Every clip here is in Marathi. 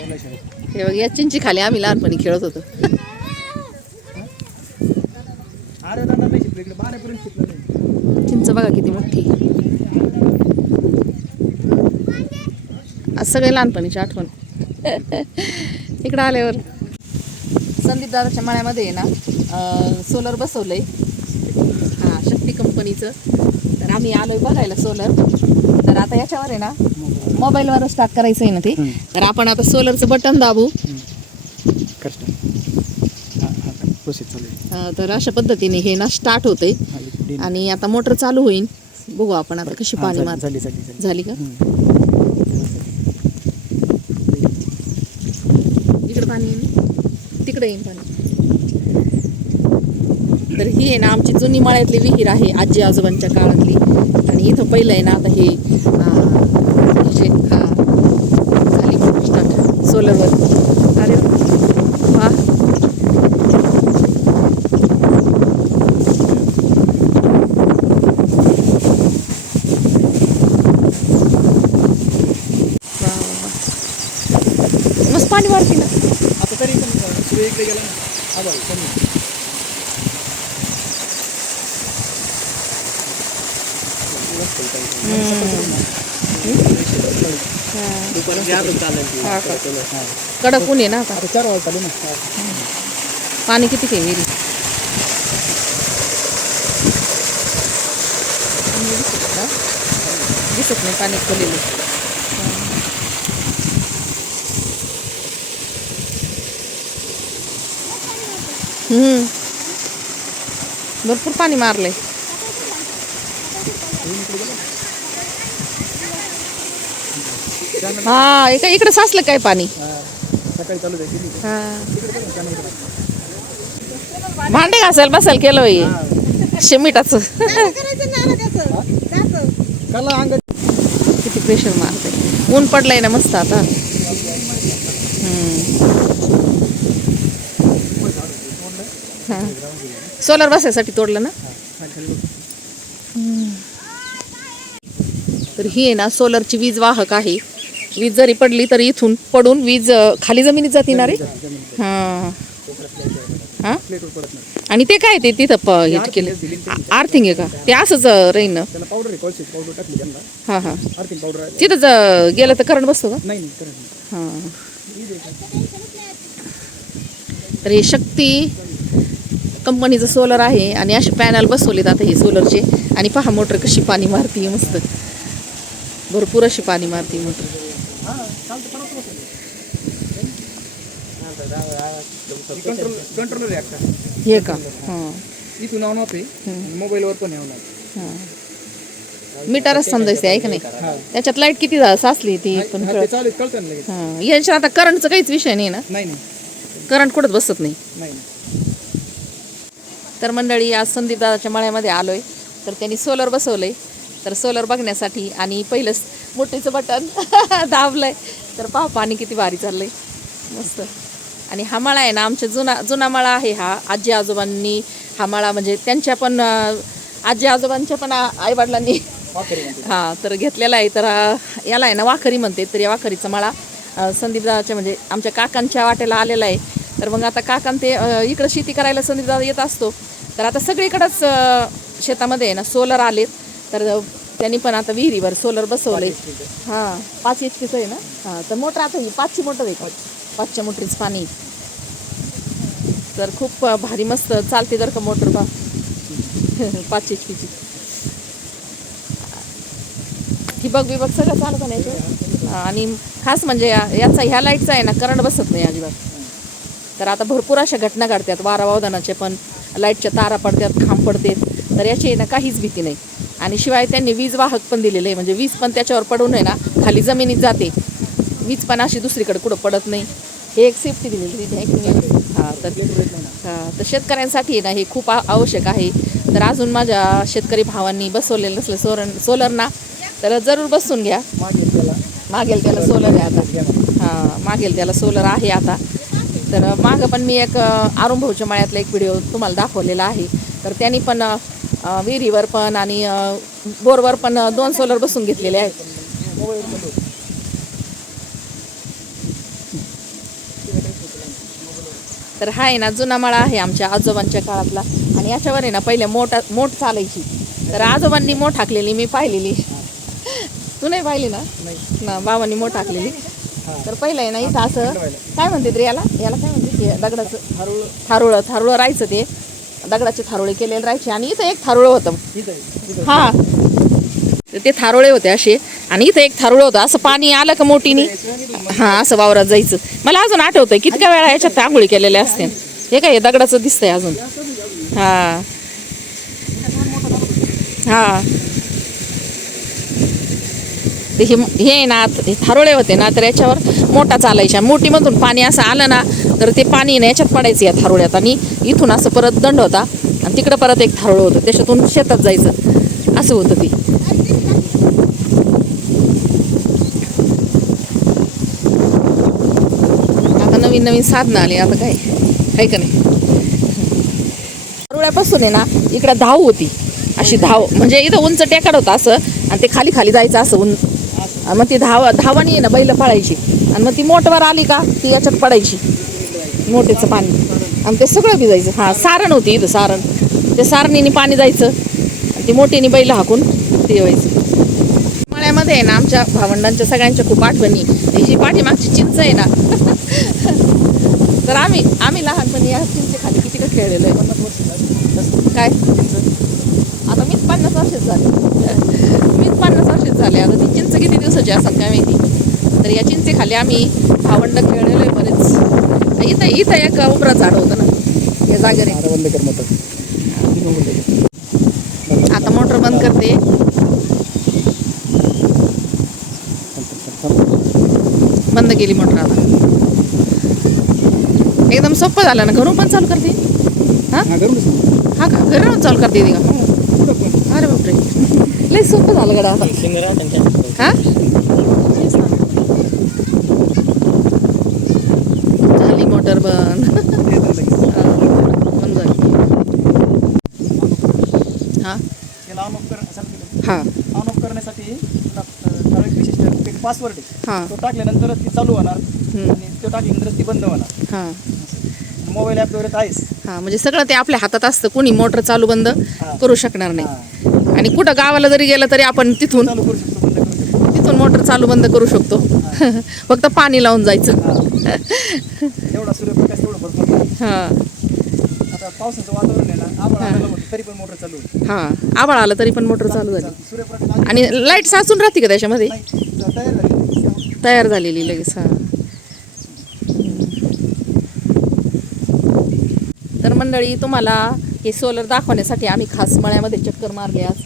हे बघ या चिंची खाली आम्ही लहानपणी खेळत होतो. चिंच बघा किती मोठी आज सगळे लहानपणीची आठवण. इकडं आल्यावर. संदीप दादाच्या माळ्यामध्ये ना सोलर बसवलंय. शक्ती कंपनीचं तर आम्ही आलोय बघायला सोलर तर आता याच्यावर आहे ना मोबाईलवर स्टार्ट करायचं आहे ना ते. तर आपण आता सोलरचं बटन दाबू. तर अशा पद्धतीने हे ना स्टार्ट होतंय. आणि आता मोटर चालू होईल बघू आपण आता कशी पाणी मार झाली का? इकडे पाणी येईल? तिकडे येईल पाणी. तर ही आहे ना आमची जुनी माळ्यातली विहीर आहे आजी आजोबांच्या काळातली. आणि इथं पहिलं आहे ना आता हे अं, झाली स्टार्ट सोलरवर. अरे वा. मस्त पाणी वाढते ना. आता तरी पण सूर्य इकडे गेला ना. कडक ऊन आहे ना चार आले ना पाणी किती हम्म भरपूर पाणी मारलंय. हा इकडे इकडे साचलं काय पाणी? सकाळी चालू भांडे घासायला बसायला केलं बाई. शिमिटाच. अंग किती प्रेशर मारते. ऊन पडलंय ना मस्त आता. सोलर बसायसाठी तोडलं ना? तर ही आहे ना सोलरची वीज वाहक आहे. वीज जरी पडली तरी इथून पडून वीज खाली जमिनीत जाते ना रे हां. हां? आणि ते काय ते तिथं प हे केलं? आर्थिंग आहे का? ते असंच अं, राहीन ना? हां हां. अर्थिंग पावडर आहे. तिथं ज- गेलं तर करंट बसतो का? हां. तर हे शक्ती कंपनीचं सोलर आहे आणि असे पॅनल बसवलेत आता हे सोलरचे. आणि पहा मोटर कशी पाणी मारती मस्त. भरपूर अशी पाणी मारती मोटर. कंट्रोलर आहे हे का? हां. इथून ऑन होते मोबाईलवर पण मीटरच समजायचं आहे का नाही? त्याच्यात लाइट किती साचली ती पण हां याच्या आता करंटचं काहीच विषय नाही ना? करंट कुठंच बसत नाही. नाही तर मंडळी आज संदीप दादाच्या मळ्यामध्ये आलोय. तर त्यांनी सोलर बसवलंय. तर सोलर बघण्यासाठी आणि पहिलंच मोठीचं बटन दाबलंय. तर पहा पाणी किती भारी चाललंय. मस्त. आणि हा मळा आहे ना आमच्या जुना जुना मळा आहे हा. आजी आजोबांनी हा मळा म्हणजे त्यांच्या पण आजी आजोबांच्या पण आईवडिलांनी. हां तर घेतलेला आहे. तर याला आहे ना वाखरी म्हणते. तर या वाखरीचा मळा अं, संदीप दादाच्या म्हणजे आमच्या काकांच्या वाट्याला आलेला आहे. तर मग आता काकां ते इकडं शेती करायला संदीप दादा येत असतो. तर आता सगळीकडंच शेतामध्ये आहे ना सोलर आलेत. तर त्यांनी पण आता विहिरीवर सोलर बसवले हां पाच एच पीचं आहे ना? हां तर मोटर आता ही पाचची मोटर आहे पाचच्या मोटरीचं पाणी. तर खूप भारी मस्त चालते जर का मोटर बा. पाच एच पीची ठिबक बिबक सगळं चालतं नाही आणि खास म्हणजे याचा ह्या लाईटचा आहे ना करंट बसत नाही अजिबात. तर आता भरपूर अशा घटना घडतात वारा वादनाचे पण. लाईटच्या तारा पडतात खांब पडते तर याची आहे ना काहीच भीती नाही. आणि शिवाय त्यांनी वीज वाहक पण दिलेले आहे. म्हणजे वीज पण त्याच्यावर पडून आहे ना खाली जमिनीत जाते. वीज पण अशी दुसरीकडे कुठं पडत नाही. हे एक सेफ्टी दिलेली? हा तर हा, तर शेतकऱ्यांसाठी आहे ना हे खूप आवश्यक आहे. तर अजून माझ्या शेतकरी भावांनी बसवलेलं नसलं सोलर सोलर ना तर जरूर बसून घ्या. मागे त्याला. मागेल त्याला सोलर आहे आता. हां मागेल त्याला सोलर आहे आता. तर मागं पण मी एक अरुण भाऊच्या माळ्यातला एक व्हिडिओ तुम्हाला दाखवलेला आहे. तर त्यांनी पण विहिरीवर पण आणि बोरवर पण दोन सोलर बसून घेतलेले आहेत. तर हा आहे ना जुना मळा आहे आमच्या आजोबांच्या काळातला. आणि याच्यावर आहे ना पहिले मोठा मोठ चालायची. तर आजोबांनी मोठ हाकलेली मी पाहिलेली. तू नाही पाहिली ना? ना बाबांनी मोठ हाकलेली. तर पहिलं आहे ना इथं असं. काय म्हणते याला? याला काय म्हणते दगडाचं? हरवळ थारुळं थारुळं राहायचं ते. दगडाचे थारोळे केलेले राहायचे आणि इथं एक थारोळं होतं. हा. तर ते थारोळे होते असे. आणि इथं एक थारोळं होतं. असं पाणी आलं का मोठीने? हा असं वावरात जायचं. मला अजून आठवतंय कितक्या वेळा याच्यात आंघोळी केलेल्या असते. हे काय हे दगडाचं दिसतंय अजून. हा. हा. ते हे हे आहे ना ते थारोळे होते ना तर याच्यावर मोठा चालायच्या. मोठीमधून पाणी असं आलं ना तर ते पाणी ना याच्यात पडायचं या थारोळ्यात आणि इथून असं परत दंड होता. आणि तिकडं परत एक थारोळं होतं. त्याच्यातून शेतात जायचं. असं होतं ते. आता नवीन नवीन साधनं आली. आता काय? आहे का नाही? थारोळ्यापासून आहे ना इकडं धाव होती. अशी धाव. म्हणजे इथं उंच टेकड होतं असं. आणि ते खाली खाली जायचं असं उंच. आणि मग ती धाव धावानी आहे ना बैल पळायची. आणि मग ती मोठवर आली का ती याच्यात पडायची. मोठेचं पाणी. आणि ते सगळं भिजायचं. हां सारण होती इथं सारण. ते सारणीने पाणी जायचं. आणि ती मोठीने बैल हाकून ते व्हायचं मळ्यामध्ये आहे ना आमच्या भावंडांच्या सगळ्यांच्या खूप आठवणी. ही जी पाठीमागची चिंच आहे ना. तर आम्ही आम्ही लहानपणी या चिंचेखाली किती का खेळलेलो आहे. काय? आता मीच पन्नास वर्षात झाले. मीच पन्नास वर्षात झाले. आता ती चिंच किती दिवसाची असतात काय माहिती? तर या चिंचेखाली आम्ही भावंड खेळलेलो आहे बरेच. इथं इथं एक उबरा झाड होतं ना. या जागेवर आता बंद कर मोटर. बंद कर. आता मोटर बंद करते. बंद केली मोटर आता. एकदम सोपं झालं ना. घरून पण चालू करते? हा. हा का? घरून चालू करते ती का? लई सोपं झालं गडा हा? झाली मोटर बंद. हे हा? याला ऑन ऑफ करण्यासाठी हा विशिष्ट पासवर्ड आहे. हा. तो टाकल्यानंतर ती चालू होणार हम्म. आणि तो टाकल्यानंतर ती बंद होणार. हा. मोबाईल ॲपवर आहेस. हा म्हणजे सगळं ते आपल्या हातात असतं. कोणी मोटर चालू बंद. करू शकणार नाही. आणि कुठं गावाला जरी गेलं तरी आपण तिथून तिथून मोटर चालू बंद करू शकतो. फक्त पाणी लावून जायचं. हा. हा. हा. आभाळ आलं तरी पण मोटर चालू झाली. आणि लाइट साचून राहते का त्याच्यामध्ये? तयार झालेली लगेच हा. तर मंडळी तुम्हाला हे सोलर दाखवण्यासाठी आम्ही खास मळ्यामध्ये चक्कर मारली आज.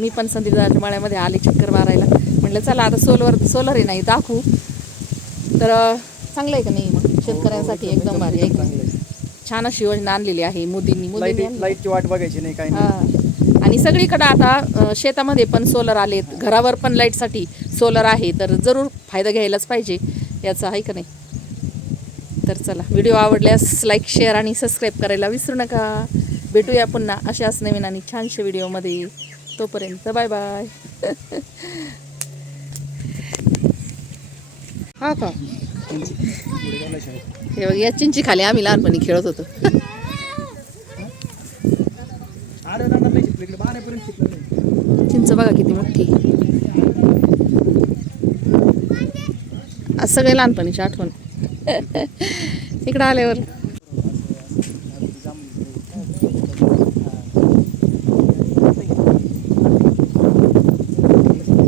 मी पण संदीपदाच्या मळ्यामध्ये आले चक्कर मारायला. म्हटलं चला आता सोलर सोलर आहे नाही दाखवू. तर चांगलं आहे का नाही मग? शेतकऱ्यांसाठी एकदम भारी आहे. छान अशी योजना आणलेली आहे मोदींनी. मोदींनी. लाईटची वाट बघायची नाही काय हा. आणि सगळीकडं आता शेतामध्ये पण सोलर आलेत. घरावर पण लाईटसाठी सोलर आहे. तर जरूर फायदा घ्यायलाच पाहिजे. याचा आहे का नाही? तर चला व्हिडिओ आवडल्यास लाईक शेअर आणि सबस्क्राईब करायला विसरू नका. भेटूया पुन्हा अशाच नवीन आणि छानशा व्हिडिओमध्ये. तोपर्यंत बाय बाय. हा का. हे बघ या चिंची खाली आम्ही लहानपणी खेळत होतो. चिंच बघा किती मोठी आज सगळे लहानपणीची आठवण. इकडं आल्यावर.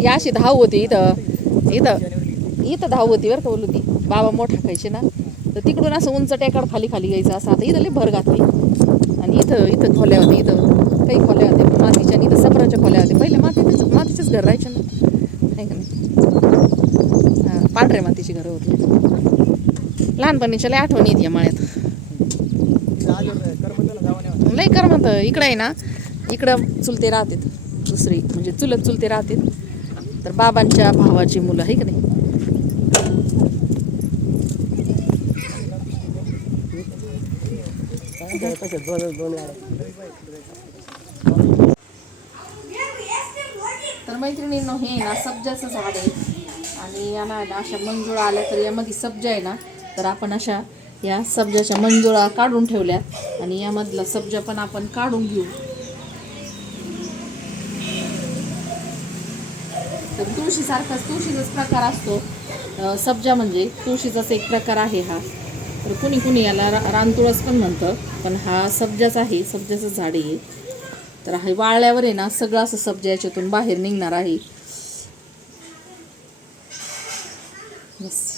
अशी धाव होती इथं. इथं. इथं धाव होती बरं का बोलू ती बाबा मोठा खायचे ना. तर तिकडून असं उंच टेकड खाली खाली यायचं असं. आता इथं लई भर घातली. आणि इथं इथं खोल्या होत्या इथं काही खोल्या होत्या. पण मातीच्या आणि इथं सपराच्या खोल्या होत्या. पहिले मातीचेच मातीचेच घर राहायचे ना. आहे का नाही? हां पांढऱ्या मातीची घरं होती. लहानपणीच्या लय आठवणी येते या मळ्यात. लई आल्यावर करमतेला नाही कर म्हणतं इकडं आहे ना. इकडं चुलते राहतात. दुसरी म्हणजे चुलत चुलते राहतात. बाबांच्या भावाची मुलं आहे का नाही? तर मैत्रिणींनो हे ना सब्जाचं झाड आहे. आणि यांना ना अशा मंजुळा आल्या तर यामध्ये सब्जा आहे ना तर आपण अशा या सब्जाच्या मंजुळा काढून ठेवल्या. आणि यामधला सब्जा पण आपण काढून घेऊ. तर तुळशीसारखाच तुळशीचाच प्रकार असतो. सब्जा म्हणजे तुळशीचाच एक प्रकार आहे हा. तर कुणी कुणी याला रा रानतुळस पण म्हणतं पण हा सब्जाच आहे सब्जाचं झाड आहे. तर हे वाळल्यावर आहे ना सगळं असं सब्जा याच्यातून बाहेर निघणार आहे. बस.